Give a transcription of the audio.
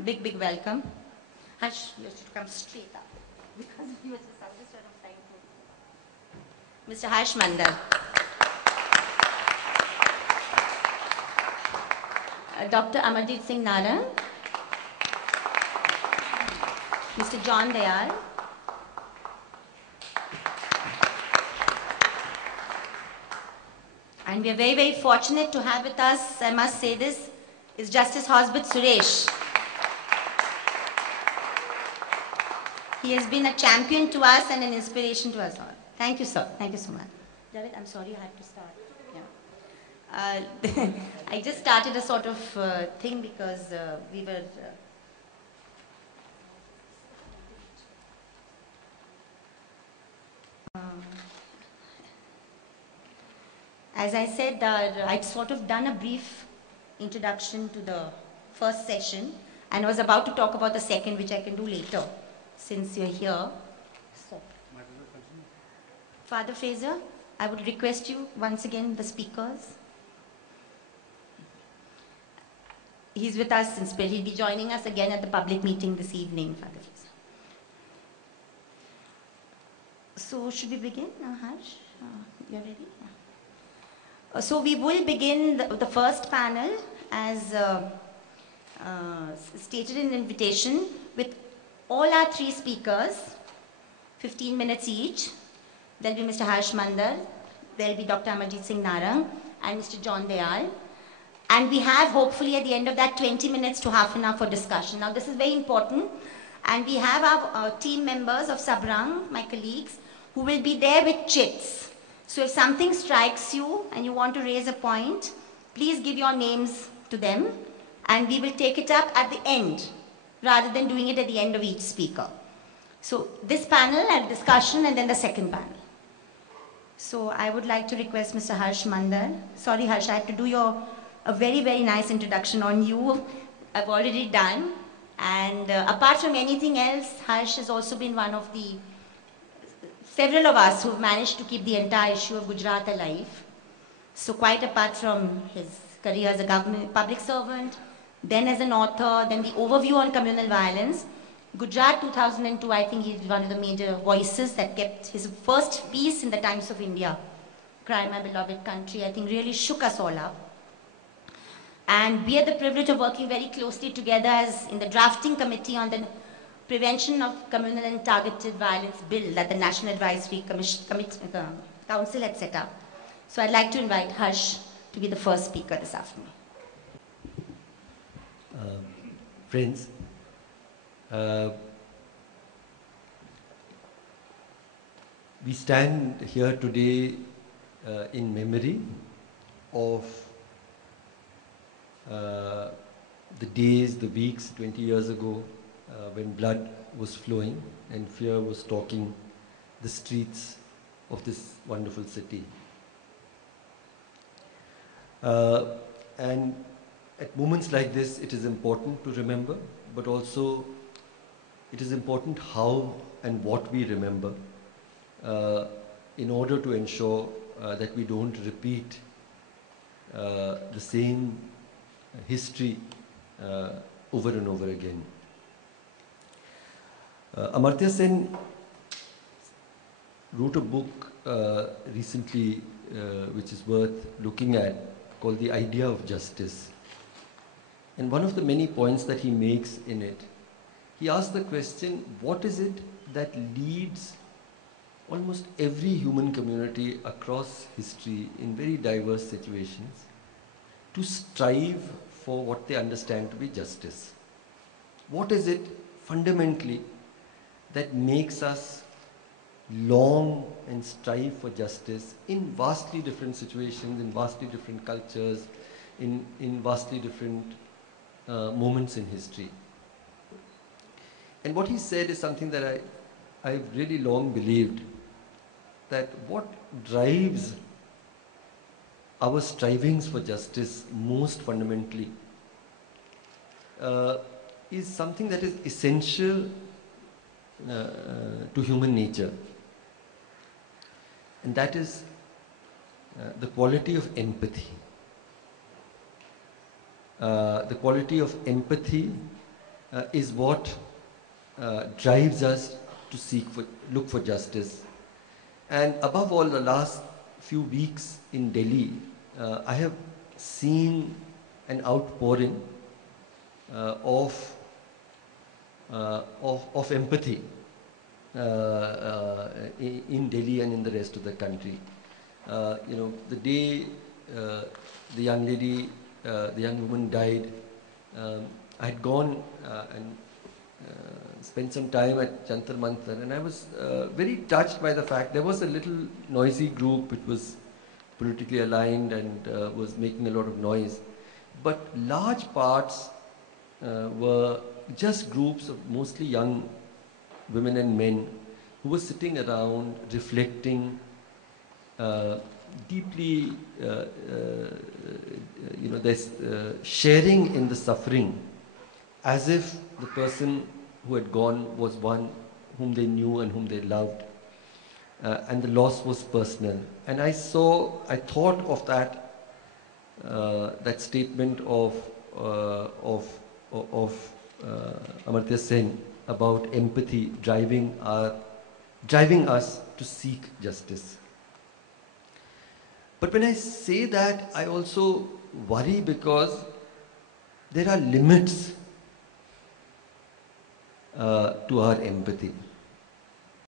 Big welcome. Harsh, you should come straight up. Because you were just sort of trying to. Mr. Harsh Mandal. Dr. Amarjit Singh Narang. Mr. John Dayal. And we are very fortunate to have with us, I must say this, is Justice Hosbit Suresh. He has been a champion to us and an inspiration to us all. Thank you, sir. Thank you so much. Javed, I'm sorry I had to start. Yeah. I just started a sort of thing because we were... as I said, I'd sort of done a brief introduction to the first session and I was about to talk about the second, which I can do later since you're here. So, Father Fraser, I would request you once again, the speakers. He's with us in spirit. He'll be joining us again at the public meeting this evening, Father Fraser. So, should we begin, Harsh? You're ready? So we will begin the first panel as stated in the invitation with all our three speakers, 15 minutes each. There will be Mr. Harsh Mandal, there will be Dr. Amarjit Singh Narang and Mr. John Dayal. And we have hopefully at the end of that 20 minutes to half an hour for discussion. Now this is very important and we have our team members of Sabrang, my colleagues, who will be there with chits. So if something strikes you and you want to raise a point, please give your names to them and we will take it up at the end rather than doing it at the end of each speaker. So this panel and discussion and then the second panel. So I would like to request Mr. Harsh Mandal. Sorry Harsh, I had to do a very nice introduction on you. I've already done. And apart from anything else, Harsh has also been one of the several of us who've managed to keep the entire issue of Gujarat alive. So quite apart from his career as a government public servant, then as an author, then the overview on communal violence, Gujarat 2002, I think he's one of the major voices that kept his first piece in the Times of India, Cry My Beloved Country, I think really shook us all up. And we had the privilege of working very closely together as in the drafting committee on the Prevention of Communal and Targeted Violence Bill that the National Advisory Council had set up. So I'd like to invite Harsh to be the first speaker this afternoon. Friends, we stand here today in memory of the days, the weeks, 20 years ago, when blood was flowing and fear was stalking the streets of this wonderful city. And at moments like this, it is important to remember, but also it is important how and what we remember in order to ensure that we don't repeat the same history over and over again. Amartya Sen wrote a book recently which is worth looking at called The Idea of Justice. And one of the many points that he makes in it, he asks the question, what is it that leads almost every human community across history in very diverse situations to strive for what they understand to be justice? What is it fundamentally that makes us long and strive for justice in vastly different situations, in vastly different cultures, in vastly different moments in history? And what he said is something that I've really long believed, that what drives our strivings for justice most fundamentally is something that is essential to human nature, and that is the quality of empathy. The quality of empathy is what drives us to look for justice. And above all, the last few weeks in Delhi, I have seen an outpouring of empathy in Delhi and in the rest of the country. The day the young lady, the young woman died, I had gone and spent some time at Jantar Mantar, and I was very touched by the fact there was a little noisy group which was politically aligned and was making a lot of noise. But large parts were just groups of mostly young women and men who were sitting around, reflecting, deeply, sharing in the suffering, as if the person who had gone was one whom they knew and whom they loved, and the loss was personal. And I thought of that statement of Amartya Sen about empathy driving us to seek justice. But when I say that, I also worry because there are limits to our empathy.